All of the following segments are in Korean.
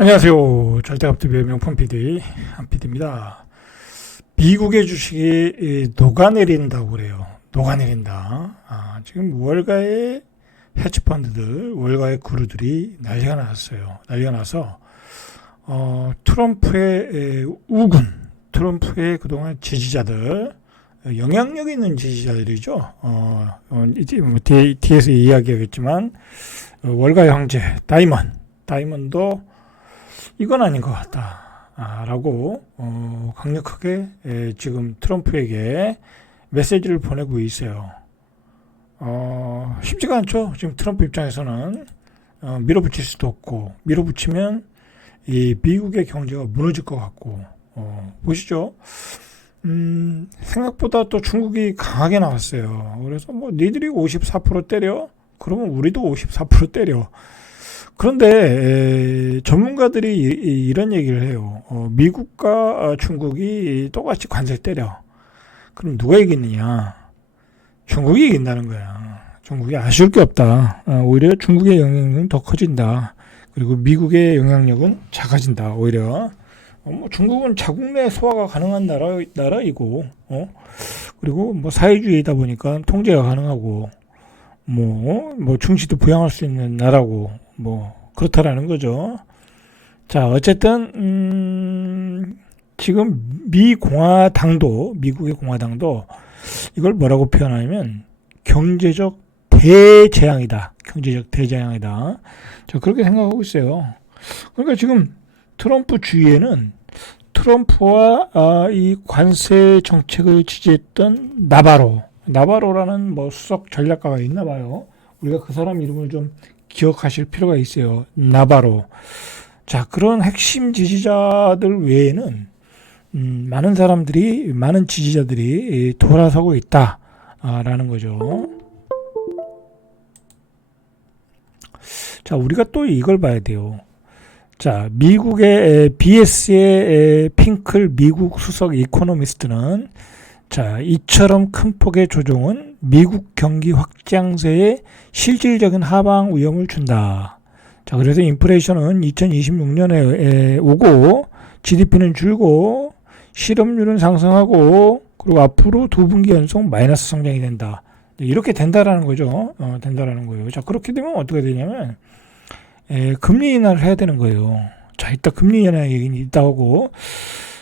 안녕하세요. 절대값TV의 명품 PD 한 PD입니다. 미국의 주식이 녹아내린다고 그래요. 녹아내린다. 지금 월가의 헤지펀드들, 월가의 그루들이 난리가 났어요. 난리가 나서 트럼프의 우군, 트럼프의 그동안 지지자들, 영향력 있는 지지자들이죠. 이제 뭐 뒤에서 이야기하겠지만 월가 형제 다이먼도 이건 아닌 것 같다. 라고 강력하게 지금 트럼프에게 메시지를 보내고 있어요. 쉽지가 않죠. 지금 트럼프 입장에서는 밀어붙일 수도 없고, 밀어붙이면 이 미국의 경제가 무너질 것 같고, 보시죠. 생각보다 또 중국이 강하게 나왔어요. 그래서 뭐 니들이 54% 때려? 그러면 우리도 54% 때려. 그런데 전문가들이 이런 얘기를 해요. 미국과 중국이 똑같이 관세 때려. 그럼 누가 이기느냐? 중국이 이긴다는 거야. 중국이 아쉬울 게 없다. 오히려 중국의 영향력은 더 커진다. 그리고 미국의 영향력은 작아진다. 오히려 중국은 자국 내 소화가 가능한 나라이고, 그리고 뭐 사회주의이다 보니까 통제가 가능하고, 뭐 중시도 부양할 수 있는 나라고. 그렇다라는 거죠. 자, 어쨌든 지금 미국의 공화당도 이걸 뭐라고 표현하냐면 경제적 대재앙이다. 경제적 대재앙이다. 자, 그렇게 생각하고 있어요. 그러니까 지금 트럼프 주위에는 트럼프와 이 관세 정책을 지지했던 나바로라는 수석 전략가가 있나 봐요. 우리가 그 사람 이름을 좀 기억하실 필요가 있어요. 나바로. 자, 그런 핵심 지지자들 외에는 많은 지지자들이 돌아서고 있다라는 거죠. 자, 우리가 또 이걸 봐야 돼요. 자, 미국의 BS의 핑클 미국 수석 이코노미스트는 자, 이처럼 큰 폭의 조정은 미국 경기 확장세에 실질적인 하방 위험을 준다. 자, 그래서 인플레이션은 2026년에 오고 GDP는 줄고 실업률은 상승하고 그리고 앞으로 두 분기 연속 마이너스 성장이 된다. 이렇게 된다라는 거죠. 된다라는 거예요. 자, 그렇게 되면 어떻게 되냐면 금리 인하를 해야 되는 거예요. 자, 이따 금리 인하 얘기는 있다 하고,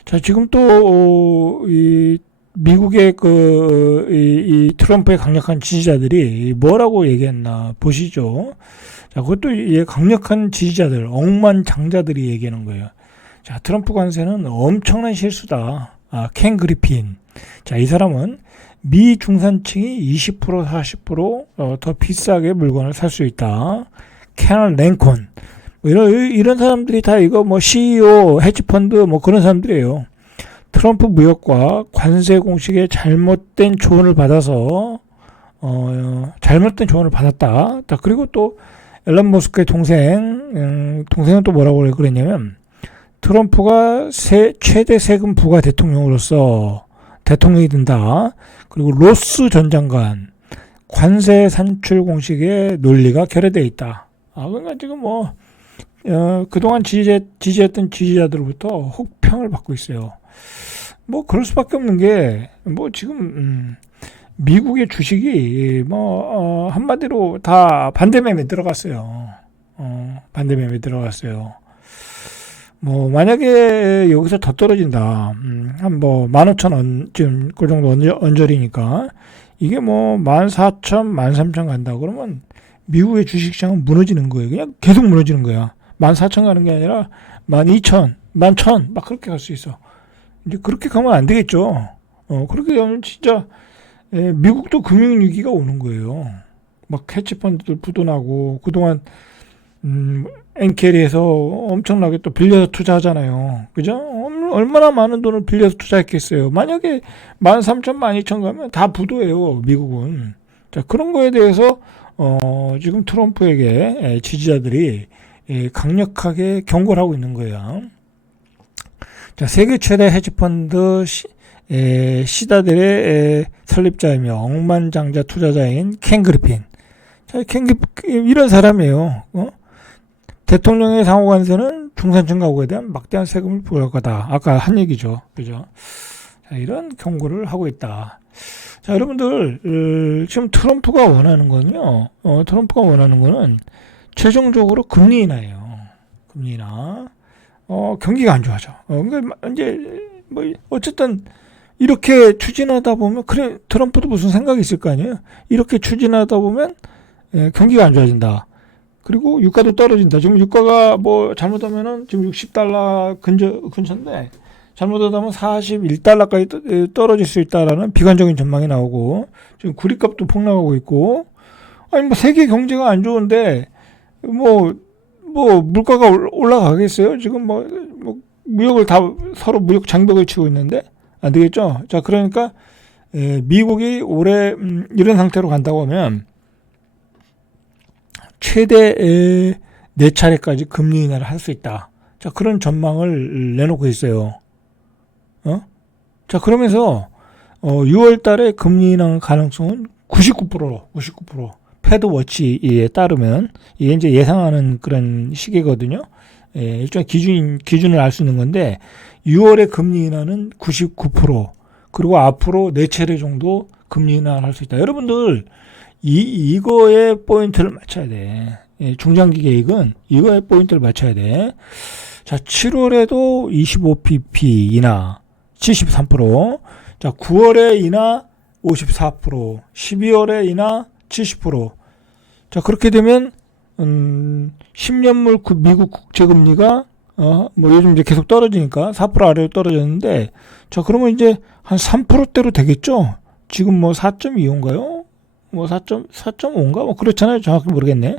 자, 지금 또 미국의 이 트럼프의 강력한 지지자들이 뭐라고 얘기했나 보시죠. 자, 그것도 강력한 지지자들, 억만장자들이 얘기하는 거예요. 자, 트럼프 관세는 엄청난 실수다. 켄 그리핀. 자, 이 사람은 미 중산층이 20% 40% 더 비싸게 물건을 살 수 있다. 캐널 랭콘. 이런 사람들이 다 이거 CEO, 헤지펀드 그런 사람들이에요. 트럼프 무역과 관세 공식에 잘못된 조언을 받았다. 자, 그리고 또 앨런 머스크의 동생은 또 뭐라고 그랬냐면 트럼프가 최대 세금 부과 대통령으로서 대통령이 된다. 그리고 로스 전 장관 관세 산출 공식의 논리가 결여되어 있다. 그러니까 지금 그동안 지지했던 지지자들로부터 혹평을 받고 있어요. 그럴 수밖에 없는 게, 지금, 미국의 주식이, 한마디로 다 반대매매 들어갔어요. 반대매매 들어갔어요. 만약에 여기서 더 떨어진다. 한 15,000원, 지금 그 정도 언저리니까, 이게 14,000, 13,000 간다. 그러면 미국의 주식시장은 무너지는 거예요. 그냥 계속 무너지는 거야. 14,000 가는 게 아니라 12,000, 11,000, 막 그렇게 갈 수 있어. 이제 그렇게 가면 안 되겠죠. 그렇게 가면 진짜 미국도 금융위기가 오는 거예요. 헤지펀드들 부도나고 그동안 엔캐리에서 엄청나게 또 빌려서 투자하잖아요. 그죠? 얼마나 많은 돈을 빌려서 투자했겠어요. 만약에 13,000, 12,000 가면 다 부도예요. 미국은. 자, 그런 거에 대해서 지금 트럼프에게 지지자들이 강력하게 경고를 하고 있는 거예요. 자, 세계 최대 헤지펀드 시다델의 설립자이며 억만장자 투자자인 켄 그리핀. 자, 이런 사람이에요. 대통령의 상호관세는 중산층 가구에 대한 막대한 세금을 부과할 거다. 아까 한 얘기죠. 그죠? 자, 이런 경고를 하고 있다. 자, 여러분들, 지금 트럼프가 원하는 거는요, 트럼프가 원하는 거는 최종적으로 금리 인하예요. 금리 인하. 경기가 안 좋아져. 그러니까 이제, 뭐, 어쨌든, 이렇게 추진하다 보면, 그래, 트럼프도 무슨 생각이 있을 거 아니에요? 이렇게 추진하다 보면, 경기가 안 좋아진다. 그리고 유가도 떨어진다. 지금 유가가 뭐, 잘못하면은, 지금 $60 근처인데, 잘못하면 41달러까지 떨어질 수 있다라는 비관적인 전망이 나오고, 지금 구리값도 폭락하고 있고, 아니, 뭐, 세계 경제가 안 좋은데, 물가가 올라가겠어요? 지금 무역을 다 서로 무역 장벽을 치고 있는데, 안 되겠죠? 자, 그러니까, 미국이 올해, 이런 상태로 간다고 하면, 최대 4차례까지 금리 인하를 할 수 있다. 자, 그런 전망을 내놓고 있어요. 자, 그러면서 6월 달에 금리 인하 가능성은 99%. 패드워치에 따르면 이게 이제 예상하는 그런 시기거든요. 일종의 기준을 알 수 있는 건데 6월에 금리 인하는 99%, 그리고 앞으로 4차례 정도 금리 인하를 할 수 있다. 여러분들 이거에 포인트를 맞춰야 돼. 중장기 계획은 이거에 포인트를 맞춰야 돼. 자, 7월에도 25pp 인하 73%, 자, 9월에 인하 54%, 12월에 인하 70%. 자, 그렇게 되면 10년물 미국 국채금리가 요즘 이제 계속 떨어지니까 4% 아래로 떨어졌는데, 자, 그러면 이제 한 3%대로 되겠죠? 지금 4.25인가요? 4.5인가? 그렇잖아요. 정확히 모르겠네.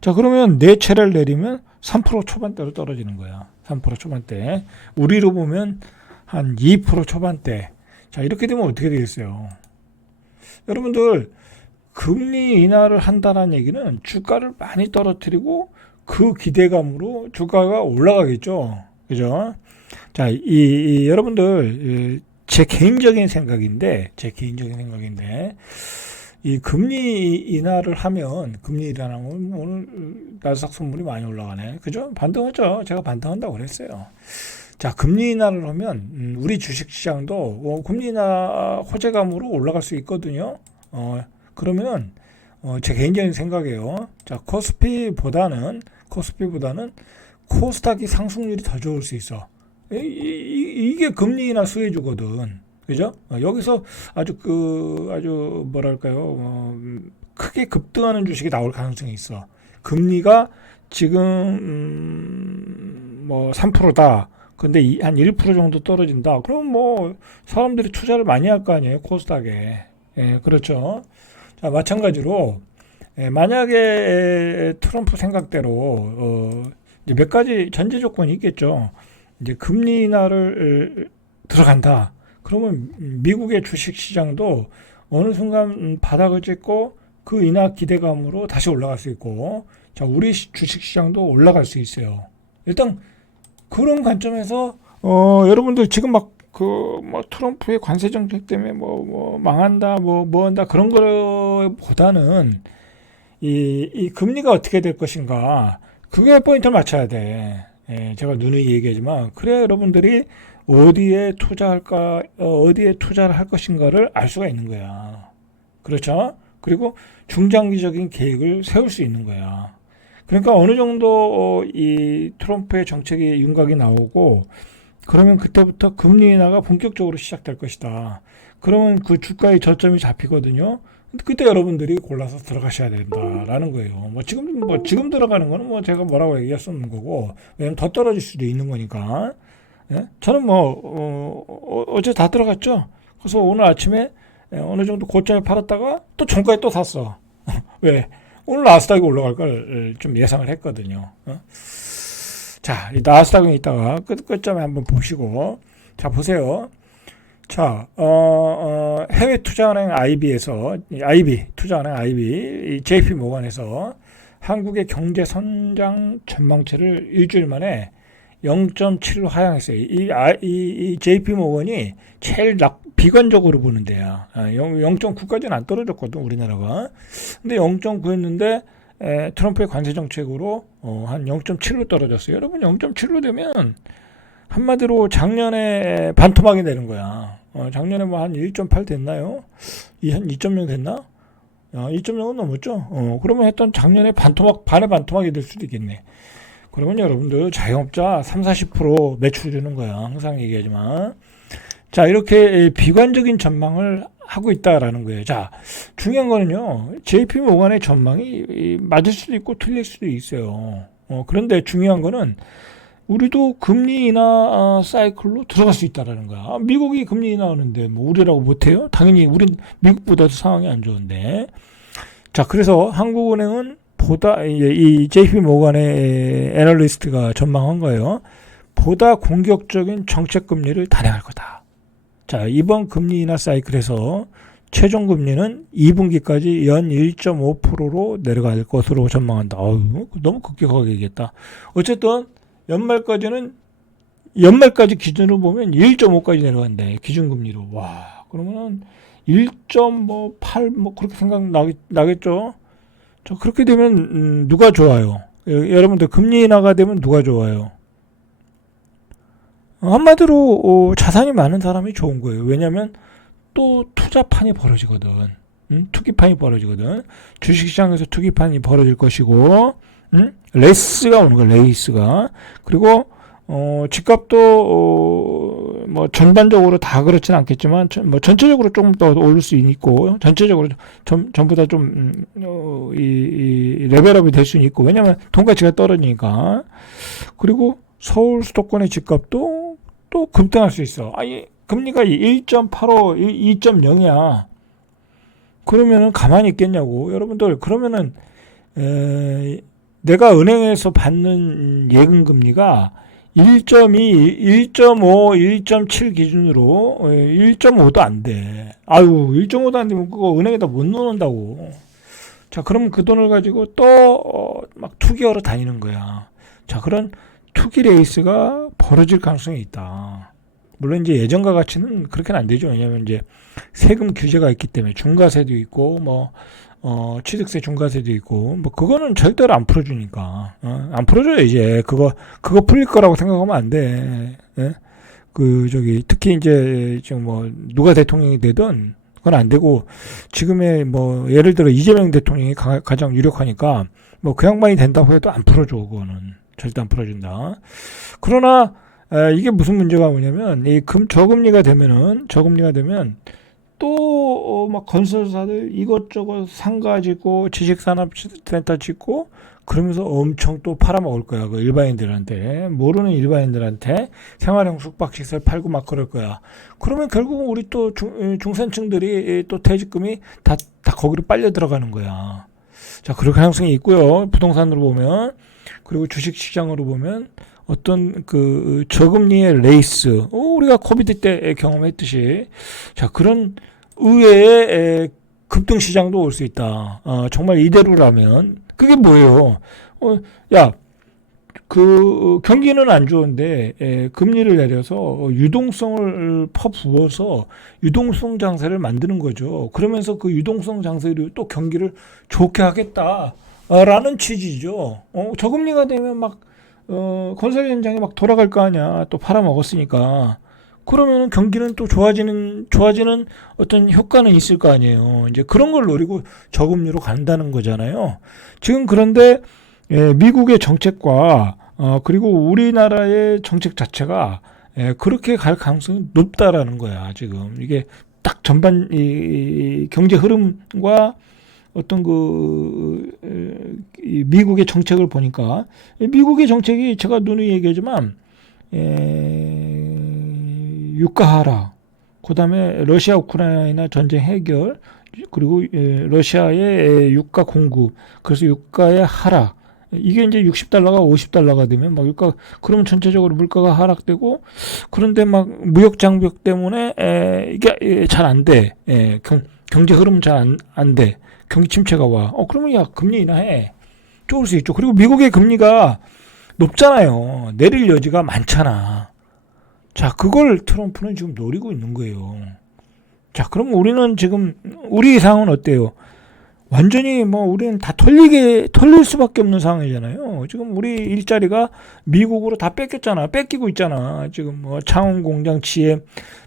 자, 그러면 4차례를 내리면 3% 초반대로 떨어지는 거야. 3% 초반대. 우리로 보면 한 2% 초반대. 자, 이렇게 되면 어떻게 되겠어요? 여러분들, 금리 인하를 한다는 얘기는 주가를 많이 떨어뜨리고 그 기대감으로 주가가 올라가겠죠. 그죠? 자, 여러분들, 제 개인적인 생각인데, 이 금리 인하를 하면, 오늘 나스닥 선물이 많이 올라가네. 그죠? 반등하죠. 제가 반등한다고 그랬어요. 자, 금리 인하를 하면, 우리 주식시장도 금리 인하 호재감으로 올라갈 수 있거든요. 그러면은, 제 개인적인 생각이에요. 자, 코스피보다는 코스닥이 상승률이 더 좋을 수 있어. 이게 금리 인하 수혜주거든. 그죠? 여기서 아주 뭐랄까요, 크게 급등하는 주식이 나올 가능성이 있어. 금리가 지금 3%다. 근데 한 1% 정도 떨어진다. 그럼 사람들이 투자를 많이 할 거 아니에요, 코스닥에. 그렇죠. 자, 마찬가지로 만약에 트럼프 생각대로 이제 몇 가지 전제 조건이 있겠죠. 이제 금리 인하를 들어간다. 그러면 미국의 주식 시장도 어느 순간 바닥을 찍고 그 인하 기대감으로 다시 올라갈 수 있고, 자, 우리 주식 시장도 올라갈 수 있어요. 일단 그런 관점에서 여러분들 지금 트럼프의 관세 정책 때문에 망한다, 한다, 그런 거보다는 이 금리가 어떻게 될 것인가, 그게 포인트를 맞춰야 돼. 제가 누누이 얘기하지만, 그래야 여러분들이 어디에 투자를 할 것인가를 알 수가 있는 거야. 그렇죠? 그리고 중장기적인 계획을 세울 수 있는 거야. 그러니까 어느 정도 이 트럼프의 정책의 윤곽이 나오고, 그러면 그때부터 금리 인하가 본격적으로 시작될 것이다. 그러면 그 주가의 저점이 잡히거든요. 그때 여러분들이 골라서 들어가셔야 된다라는 거예요. 지금 들어가는 거는 제가 뭐라고 얘기할 수 없는 거고, 왜냐면 더 떨어질 수도 있는 거니까. 예? 저는 어제 다 들어갔죠. 그래서 오늘 아침에 어느 정도 고점에 팔았다가 또 종가에 또 샀어. 왜? 오늘 나스닥이 올라갈 걸 좀 예상을 했거든요. 자, 이 나스닥은 이따가 끝점에 한번 보시고, 자, 보세요. 자, 해외 투자은행 투자은행 JP 모건에서 한국의 경제 성장 전망치를 일주일 만에 0.7로 하향했어요. 이 JP 모건이 제일 비관적으로 보는 데야. 0.9까지는 안 떨어졌거든, 우리나라가. 근데 0.9였는데 트럼프의 관세 정책으로 한 0.7로 떨어졌어요. 여러분 0.7로 되면 한마디로 작년에 반토막이 되는 거야. 작년에 뭐 한 1.8 됐나요? 한 2.0 됐나? 2.0은 넘었죠. 그러면 했던 작년에 반의 반토막이 될 수도 있겠네. 그러면 여러분들 자영업자 30-40% 매출 주는 거야. 항상 얘기하지만. 자, 이렇게 비관적인 전망을 하고 있다라는 거예요. 자, 중요한 거는요, JP 모간의 전망이 맞을 수도 있고 틀릴 수도 있어요. 그런데 중요한 거는 우리도 금리 인하 사이클로 들어갈 수 있다라는 거야. 미국이 금리 인하하는데 뭐 우리라고 못해요? 당연히 우린 미국보다도 상황이 안 좋은데. 자, 그래서 한국은행은 보다 이 JP 모간의 애널리스트가 전망한 거예요. 보다 공격적인 정책 금리를 단행할 거다. 자, 이번 금리 인하 사이클에서 최종 금리는 2분기까지 연 1.5%로 내려갈 것으로 전망한다. 너무 급격하게 얘기했다. 어쨌든 연말까지 기준으로 보면 1.5까지 내려간대. 기준금리로. 와, 그러면은 1.8 뭐 그렇게 나겠죠. 자, 그렇게 되면 누가 좋아요? 여러분들 금리 인하가 되면 누가 좋아요? 한마디로 자산이 많은 사람이 좋은 거예요. 왜냐하면 또 투자판이 벌어지거든. 투기판이 벌어지거든. 주식시장에서 투기판이 벌어질 것이고, 레이스가 오는 거야. 레이스가. 그리고 집값도 뭐 전반적으로 다 그렇진 않겠지만 뭐 전체적으로 조금 더 오를 수 있고, 전체적으로 전부 다 좀 이 레벨업이 될 수는 있고, 왜냐면 돈가치가 떨어지니까. 그리고 서울 수도권의 집값도 또 급등할 수 있어. 금리가 1.85, 2.0이야. 그러면은 가만히 있겠냐고. 여러분들, 그러면은 내가 은행에서 받는 예금 금리가 1.2, 1.5, 1.7 기준으로 1.5도 안 돼. 1.5도 안 되면 그거 은행에다 못 넣는다고. 자, 그러면 그 돈을 가지고 또 막 투기하러 다니는 거야. 자, 그런 투기 레이스가 벌어질 가능성이 있다. 물론 이제 예전과 같이는 그렇게는 안 되죠. 왜냐하면 이제 세금 규제가 있기 때문에 중과세도 있고 뭐 취득세 중과세도 있고 뭐 그거는 절대로 안 풀어주니까 안 풀어줘요. 이제 그거 풀릴 거라고 생각하면 안 돼. 예? 특히 이제 지금 뭐 누가 대통령이 되든 그건 안 되고 지금의 뭐 예를 들어 이재명 대통령이 가장 유력하니까 뭐 그 양반이 된다고 해도 안 풀어줘. 그거는 절대 안 풀어준다. 그러나 이게 무슨 문제가 뭐냐면 저금리가 되면 또 막 건설사들 이것저것 상가 짓고 지식산업센터 짓고 그러면서 엄청 또 팔아먹을 거야. 그 일반인들한테, 모르는 일반인들한테 생활형 숙박시설 팔고 막 그럴 거야. 그러면 결국은 우리 또 중산층들이 또 퇴직금이 다 거기로 빨려 들어가는 거야. 자, 그럴 가능성이 있고요. 부동산으로 보면. 그리고 주식시장으로 보면 어떤 그 저금리의 레이스, 우리가 코비드 때 경험했듯이, 자, 그런 의외의 급등 시장도 올 수 있다. 정말 이대로라면 그게 뭐예요? 경기는 안 좋은데 금리를 내려서 유동성을 퍼부어서 유동성 장세를 만드는 거죠. 그러면서 그 유동성 장세로 또 경기를 좋게 하겠다라는 취지죠. 저금리가 되면 막 건설 현장에 막 돌아갈 거 아니야. 또 팔아먹었으니까. 그러면 경기는 또 좋아지는 어떤 효과는 있을 거 아니에요. 이제 그런 걸 노리고 저금리로 간다는 거잖아요. 지금 그런데 미국의 정책과 그리고 우리나라의 정책 자체가 그렇게 갈 가능성이 높다라는 거야. 지금 이게 딱 전반 이 경제 흐름과 어떤 미국의 정책을 보니까 미국의 정책이 제가 누누이 얘기하지만 유가 하락, 그다음에 러시아 우크라이나 전쟁 해결, 그리고 러시아의 유가 공급, 그래서 유가의 하락. 이게 이제 $60가 $50가 되면 막 그러면 전체적으로 물가가 하락되고, 그런데 막 무역 장벽 때문에 이게 잘 안 돼. 경제 흐름은 잘 안 돼. 경기 침체가 와. 그러면 금리 인하해. 좋을 수 있죠. 그리고 미국의 금리가 높잖아요. 내릴 여지가 많잖아. 자, 그걸 트럼프는 지금 노리고 있는 거예요. 자, 그럼 우리는 지금 우리 상황은 어때요? 완전히 뭐 우리는 다 털릴 수밖에 없는 상황이잖아요. 지금 우리 일자리가 미국으로 다 뺏겼잖아. 뺏기고 있잖아. 지금 뭐 창원 공장 GM,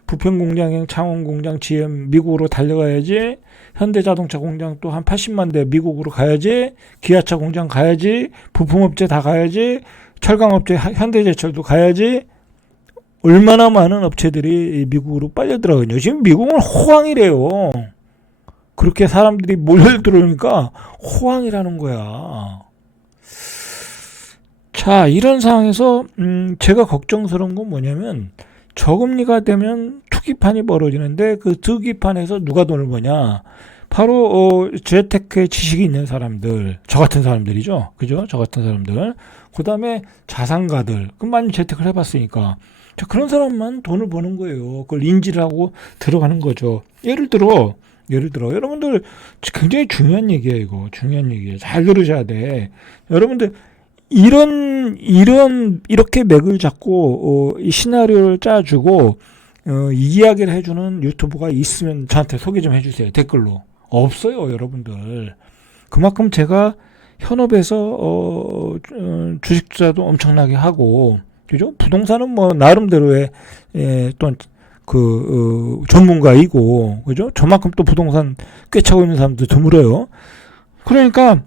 부평 공장형 창원 공장 GM 미국으로 달려가야지. 현대자동차 공장 또 한 80만 대 미국으로 가야지. 기아차 공장 가야지. 부품업체 다 가야지. 철강업체 현대제철도 가야지. 얼마나 많은 업체들이 미국으로 빨려 들어가요. 지금 미국은 호황이래요. 그렇게 사람들이 몰려들어오니까 호황이라는 거야. 자, 이런 상황에서 제가 걱정스러운 건 뭐냐면 저금리가 되면 투기판이 벌어지는데 그 투기판에서 누가 돈을 버냐? 바로 재테크에 지식이 있는 사람들, 저 같은 사람들이죠. 그죠? 저 같은 사람들. 그 다음에 자산가들. 그럼 많이 재테크를 해봤으니까. 자, 그런 사람만 돈을 버는 거예요. 그걸 인지를 하고 들어가는 거죠. 예를 들어 여러분들 굉장히 중요한 얘기예요. 이거 중요한 얘기예요. 잘 들으셔야 돼. 여러분들 이렇게 맥을 잡고 이 시나리오를 짜주고 이야기를 해주는 유튜브가 있으면 저한테 소개 좀 해주세요. 댓글로. 없어요, 여러분들. 그만큼 제가 현업에서 주식 투자도 엄청나게 하고, 그죠? 부동산은 뭐 나름대로의 또 전문가이고, 그죠? 저만큼 또 부동산 꿰차고 있는 사람도 드물어요. 그러니까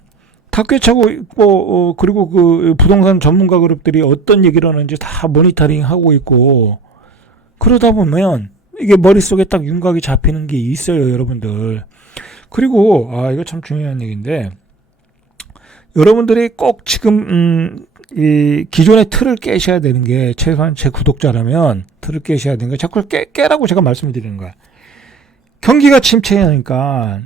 다 꿰차고 있고, 그리고 그 부동산 전문가 그룹들이 어떤 얘기를 하는지 다 모니터링 하고 있고, 그러다 보면 이게 머릿속에 딱 윤곽이 잡히는 게 있어요, 여러분들. 그리고 이거 참 중요한 얘기인데, 여러분들이 꼭 지금 이 기존의 틀을 깨셔야 되는 게, 최소한 제 구독자라면 틀을 깨셔야 되는 게, 자꾸 깨라고 제가 말씀을 드리는 거야. 경기가 침체하니까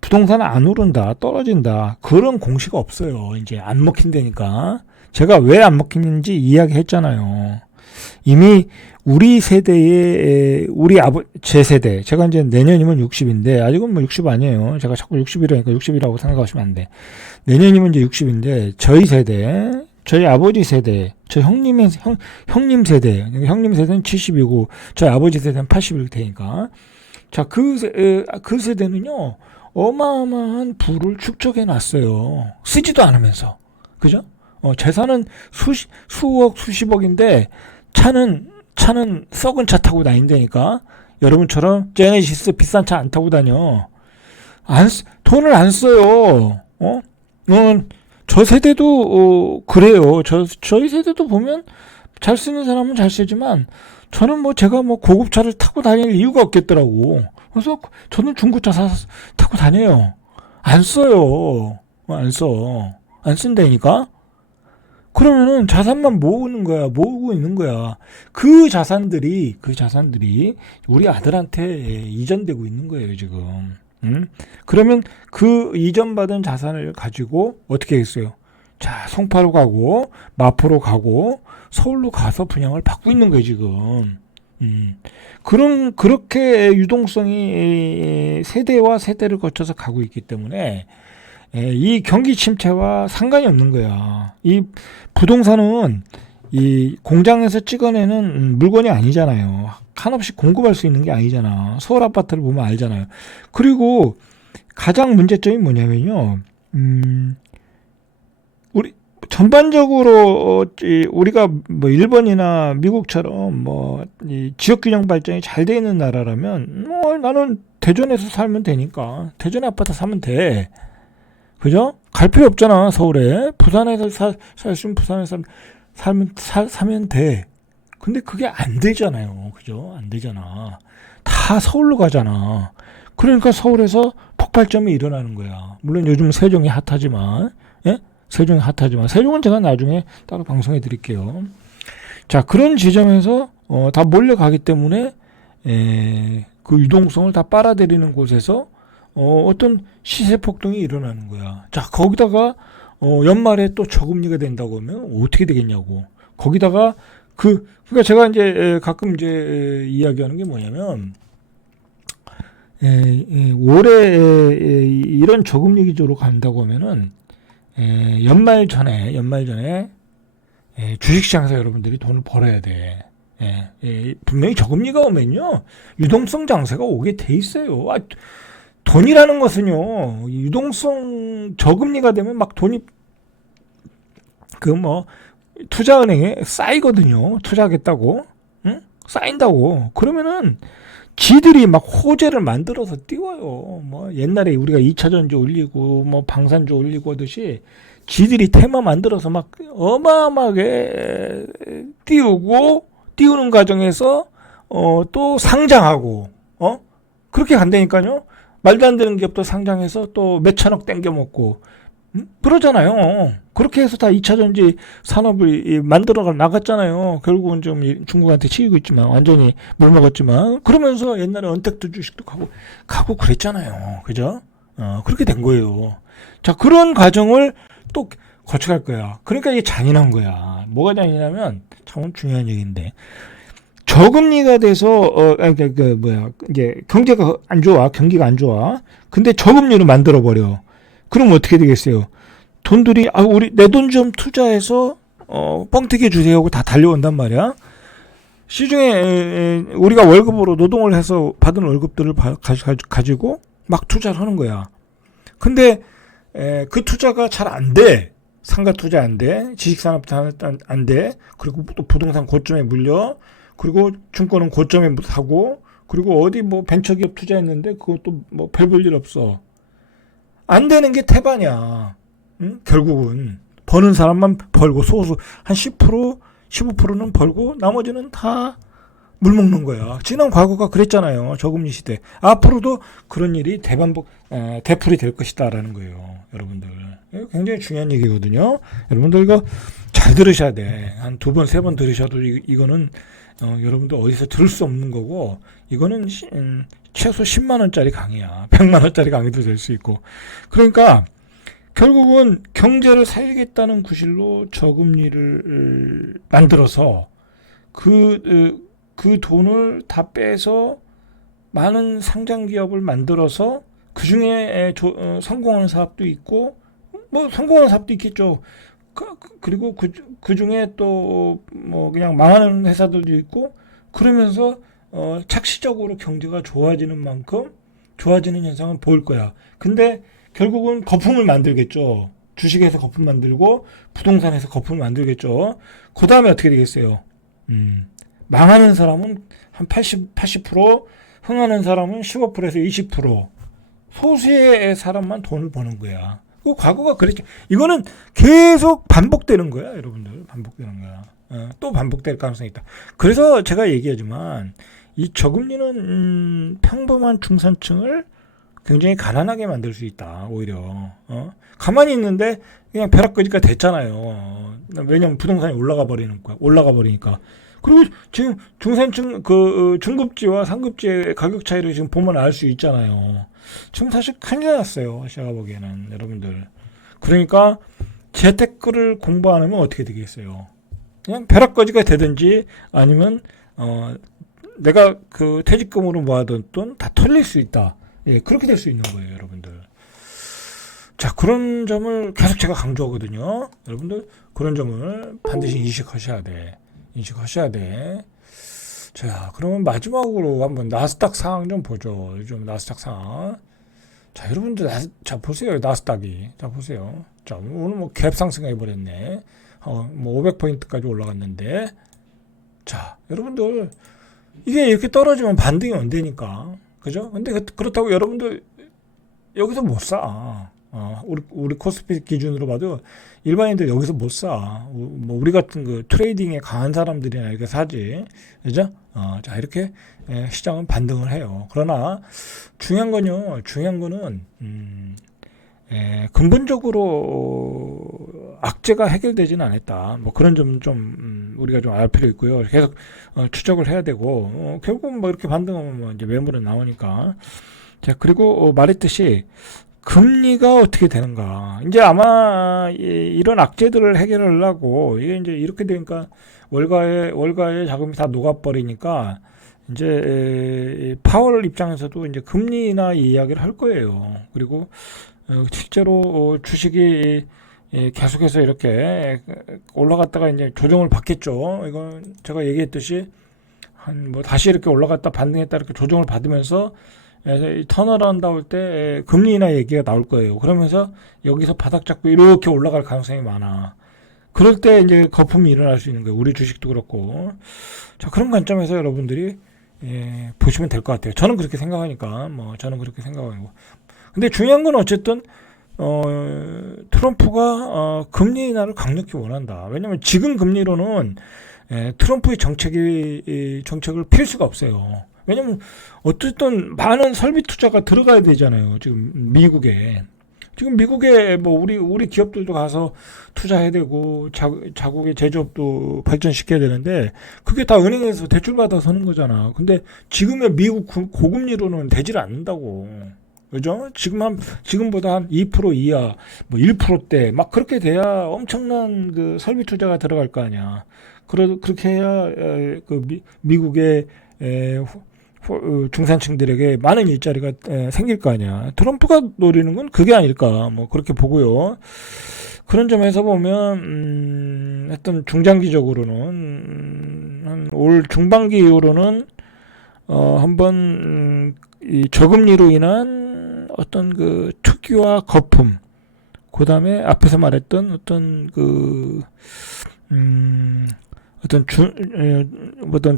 부동산은 안 오른다, 떨어진다, 그런 공시가 없어요. 이제 안 먹힌다니까. 제가 왜 안 먹히는지 이야기했잖아요. 이미 우리 세대의 제 세대, 제가 이제 내년이면 60인데 아직은 뭐 60 아니에요. 제가 자꾸 60이라니까 60이라고 생각하시면 안 돼. 내년이면 이제 60인데 저희 세대, 저희 아버지 세대, 저희 형님 세대, 형님 세대는 70이고 저희 아버지 세대는 80일 테니까. 자, 그 세대는요 어마어마한 부를 축적해 놨어요. 쓰지도 않으면서, 그죠? 재산은 수억 수십억인데 차는 썩은 차 타고 다닌다니까. 여러분처럼 제네시스 비싼 차 안 타고 다녀. 돈을 안 써요. 저 세대도 그래요. 저희 세대도 보면 잘 쓰는 사람은 잘 쓰지만 저는 뭐 제가 뭐 고급차를 타고 다닐 이유가 없겠더라고. 그래서 저는 중고차 타고 다녀요. 안 써요. 안 써. 안 쓴다니까. 그러면은 자산만 모으고 있는 거야. 그 자산들이 우리 아들한테 이전되고 있는 거예요, 지금. 그러면 그 이전받은 자산을 가지고 어떻게 했어요? 자, 송파로 가고, 마포로 가고, 서울로 가서 분양을 받고 있는 거예요, 지금. 그렇게 유동성이 세대와 세대를 거쳐서 가고 있기 때문에, 이 경기 침체와 상관이 없는 거야. 이 부동산은 이 공장에서 찍어내는 물건이 아니잖아요. 한없이 공급할 수 있는 게 아니잖아. 서울 아파트를 보면 알잖아요. 그리고 가장 문제점이 뭐냐면요. 우리 전반적으로 우리가 뭐 일본이나 미국처럼 뭐 이 지역 균형 발전이 잘 돼 있는 나라라면 뭐 나는 대전에서 살면 되니까 대전에 아파트 사면 돼. 그죠? 갈 필요 없잖아, 서울에. 부산에서 살수면 부산에서 사면 돼. 근데 그게 안 되잖아요. 그죠? 안 되잖아. 다 서울로 가잖아. 그러니까 서울에서 폭발점이 일어나는 거야. 물론 요즘 세종이 핫하지만, 예? 세종은 제가 나중에 따로 방송해 드릴게요. 자, 그런 지점에서, 다 몰려가기 때문에, 그 유동성을 다 빨아들이는 곳에서, 어떤 시세 폭등이 일어나는 거야. 자, 거기다가 연말에 또 저금리가 된다고 하면 어떻게 되겠냐고. 거기다가 그러니까 제가 이제 가끔 이제 이야기하는 게 뭐냐면 올해 이런 저금리 기조로 간다고 하면은 연말 전에 주식시장에서 여러분들이 돈을 벌어야 돼. 분명히 저금리가 오면요 유동성 장세가 오게 돼 있어요. 돈이라는 것은요, 유동성 저금리가 되면 막 돈이 그 뭐 투자은행에 쌓이거든요. 투자하겠다고, 응? 쌓인다고. 그러면은 지들이 막 호재를 만들어서 띄워요. 뭐 옛날에 우리가 2차 전지 올리고 뭐 방산주 올리고 하듯이 지들이 테마 만들어서 막 어마어마하게 띄우는 과정에서 또 상장하고 그렇게 간다니까요. 말도 안 되는 기업도 상장해서 또 몇천억 땡겨 먹고 그러잖아요. 그렇게 해서 다 2차 전지 산업을 만들어 나갔잖아요. 결국은 좀 중국한테 치이고 있지만 완전히 물 먹었지만 그러면서 옛날에 언택트 주식도 가고 그랬잖아요. 그죠? 그렇게 된 거예요. 자, 그런 과정을 또 거쳐갈 거야. 그러니까 이게 잔인한 거야. 뭐가 잔인하면 참 중요한 얘기인데 저금리가 돼서 이제 경제가 안 좋아. 경기가 안 좋아. 근데 저금리로 만들어 버려. 그럼 어떻게 되겠어요? 돈들이 우리 내 돈 좀 투자해서 뻥튀기 주세요 하고 다 달려온단 말이야. 시중에 우리가 월급으로 노동을 해서 받은 월급들을 가지고 막 투자를 하는 거야. 근데 그 투자가 잘 안 돼. 상가 투자 안 돼. 지식산업도 안 돼. 그리고 또 부동산 고점에 물려. 그리고 증권은 고점에 사고. 그리고 어디 뭐 벤처기업 투자했는데 그것도 뭐 별 볼 일 없어. 안 되는 게 태반이야. 응? 결국은 버는 사람만 벌고 소수 한 10%, 15%는 벌고 나머지는 다 물 먹는 거야. 지난 과거가 그랬잖아요. 저금리 시대. 앞으로도 그런 일이 되풀이 될 것이다라는 거예요. 여러분들. 이거 굉장히 중요한 얘기거든요. 여러분들 이거 잘 들으셔야 돼. 한 두 번, 세 번 들으셔도 이거는 여러분들 어디서 들을 수 없는 거고 이거는 최소 10만 원짜리 강의야. 100만 원짜리 강의도 될 수 있고. 그러니까 결국은 경제를 살리겠다는 구실로 저금리를 만들어서 그 돈을 다 빼서 많은 상장 기업을 만들어서 그 중에 성공하는 사업도 있고 뭐 성공하는 사업도 있겠죠. 그리고 그 중에 또 뭐 그냥 망하는 회사들도 있고 그러면서 착시적으로 경제가 좋아지는 만큼 좋아지는 현상은 보일 거야. 근데 결국은 거품을 만들겠죠. 주식에서 거품 만들고 부동산에서 거품을 만들겠죠. 그 다음에 어떻게 되겠어요? 망하는 사람은 한 80%, 흥하는 사람은 15%에서 20%. 소수의 사람만 돈을 버는 거야. 그 과거가 그랬죠. 이거는 계속 반복되는 거야, 여러분들. 반복되는 거야. 또 반복될 가능성이 있다. 그래서 제가 얘기하지만 이 저금리는 평범한 중산층을 굉장히 가난하게 만들 수 있다. 오히려 가만히 있는데 그냥 벼락거지가 됐잖아요. 왜냐면 부동산이 올라가 버리니까. 그리고 지금 중산층 중급지와 상급지의 가격 차이를 지금 보면 알 수 있잖아요. 지금 사실 큰일 났어요. 제가 보기에는 여러분들. 그러니까 재테크를 공부 안 하면 어떻게 되겠어요? 그냥 벼락거지가 되든지 아니면 내가 그 퇴직금으로 모아둔 돈 다 털릴 수 있다. 예, 그렇게 될 수 있는 거예요, 여러분들. 자, 그런 점을 계속 제가 강조하거든요. 여러분들 그런 점을 반드시 인식하셔야 돼. 자, 그러면 마지막으로 한번 나스닥 상황 좀 보죠. 요즘 나스닥 상황. 자, 여러분들 자 보세요. 나스닥이. 자, 보세요. 자, 오늘 뭐 갭 상승해 버렸네. 뭐 500포인트까지 올라갔는데. 자, 여러분들 이게 이렇게 떨어지면 반등이 안 되니까. 그죠? 근데 그렇다고 여러분들 여기서 못 사. 우리 코스피 기준으로 봐도 일반인들 여기서 못 사. 뭐 우리 같은 그 트레이딩에 강한 사람들이나 이렇게 사지. 그죠? 자, 이렇게 시장은 반등을 해요. 그러나 중요한 거는 근본적으로 악재가 해결되지는 않았다. 뭐 그런 점 좀 우리가 좀 알 필요 있고요. 계속 추적을 해야 되고 결국 뭐 이렇게 반등하면 뭐 이제 매물은 나오니까. 자, 그리고 말했듯이 금리가 어떻게 되는가. 이제 아마 이런 악재들을 해결하려고 이게 이제 이렇게 되니까 월가의 자금이 다 녹아버리니까 이제 파월 입장에서도 이제 금리나 이야기를 할 거예요. 그리고 실제로 주식이 계속해서 이렇게 올라갔다가 이제 조정을 받겠죠. 이건 제가 얘기했듯이 한 뭐 다시 이렇게 올라갔다 반등했다 이렇게 조정을 받으면서 이 턴어라운드 나올 때 금리 인하 얘기가 나올 거예요. 그러면서 여기서 바닥 잡고 이렇게 올라갈 가능성이 많아. 그럴 때 이제 거품이 일어날 수 있는 거예요. 우리 주식도 그렇고. 자, 그런 관점에서 여러분들이 보시면 될 것 같아요. 저는 그렇게 생각하니까 저는 그렇게 생각하고. 근데 중요한 건 어쨌든 트럼프가 금리 인하를 강력히 원한다. 왜냐하면 지금 금리로는 트럼프의 정책을 피할 수가 없어요. 왜냐면 어쨌든 많은 설비 투자가 들어가야 되잖아요. 지금 미국에. 지금 미국에 우리 기업들도 가서 투자해야 되고 자국의 제조업도 발전시켜야 되는데 그게 다 은행에서 대출 받아서 하는 거잖아. 근데 지금의 미국 고금리로는 되질 않는다고. 그죠? 지금보다 한 2% 이하, 1%대, 막 그렇게 돼야 엄청난 그 설비 투자가 들어갈 거 아니야. 그렇게 해야, 미국의, 중산층들에게 많은 일자리가 생길 거 아니야. 트럼프가 노리는 건 그게 아닐까. 그렇게 보고요. 그런 점에서 보면, 하여튼 중장기적으로는, 한 올 중반기 이후로는, 한번, 이 저금리로 인한 어떤 그 특유와 거품, 그 다음에 앞에서 말했던 어떤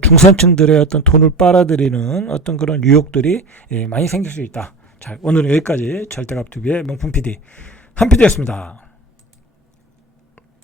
중산층들의 어떤 돈을 빨아들이는 어떤 그런 유혹들이 많이 생길 수 있다. 자, 오늘은 여기까지 절대값TV의 명품 PD 한 PD였습니다.